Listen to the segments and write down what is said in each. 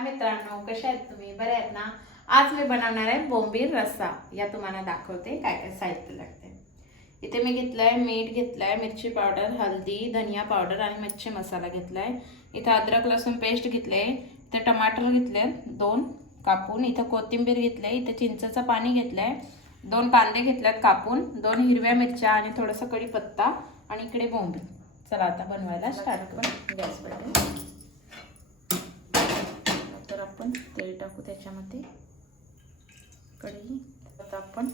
हा मित्रांनो कशा आहेत तुम्ही? बरे आहेत ना? आज मी बनवणार आहे बोंबील रस्सा. या तुम्हाला दाखवते काय काय साहित्य लागते. इथे मी घेतलंय मीठ घेतलंय मिरची पावडर हळदी धनिया पावडर आणि मच्छी मसाला घेतलाय. इथं अद्रक लसूण पेस्ट घेतले इथे टमाटर घेतले दोन कापून. इथं कोथिंबीर घेतले इथे चिंचेचं पाणी घेतलंय. दोन कांदे घेतल्यात कापून. दोन हिरव्या मिरच्या आणि थोडंसं कढीपत्ता आणि इकडे बोंबील. चला आता बनवायला स्टार्ट करू. गॅस बटन तर आपण तेल टाकू त्याच्यामध्ये. कढई. आता आपण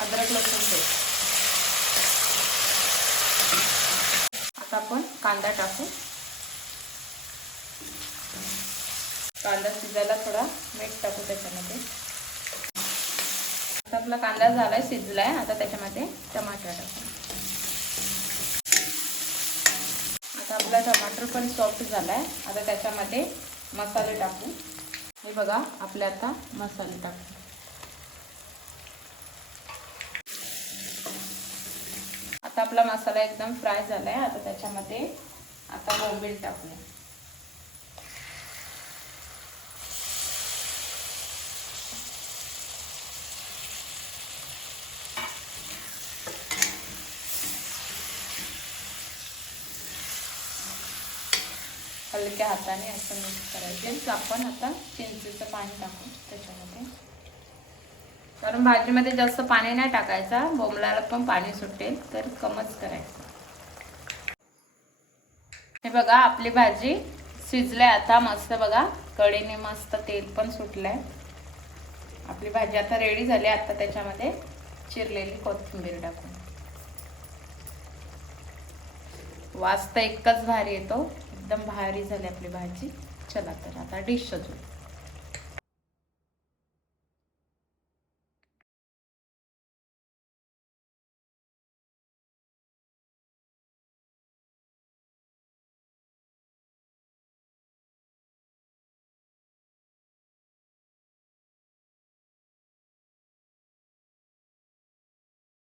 अद्रक लसूण पेस्ट आता आपण कांदा टाकू. कांदा शिजायला थोडा मीठ टाकू त्याच्यामध्ये. आता आपला कांदा झालाय शिजलाय. आता त्याच्यामध्ये टमाटर टाकू. आता आपला टमाटर पण सॉफ्ट झालाय. आता त्याच्यामध्ये मसाले टाकू. हे बघा आपले आता मसाले टाकू. आता आपला मसाला एकदम फ्राय झाला आहे आता त्याच्यामध्ये आता बोंबील टाकूया. हलक्या हाताने असं मिक्स करायचे आपण आता चिंचेचं पाणी टाकू त्याच्यामध्ये. कारण भाजीमध्ये जास्त पाणी नाही टाकायचा बोमलाला पण पाणी सुटेल तर कमच करायचं. हे बघा आपली भाजी शिजले आता मस्त बघा. कढीने मस्त तेल पण सुटलंय. आपली भाजी आता रेडी झाली आता त्याच्यामध्ये चिरलेली कोथिंबीर टाकून वास तर एकच भारी येतो. एकदम भारी झाली आपली भाजी. चला तर आता डिश सजू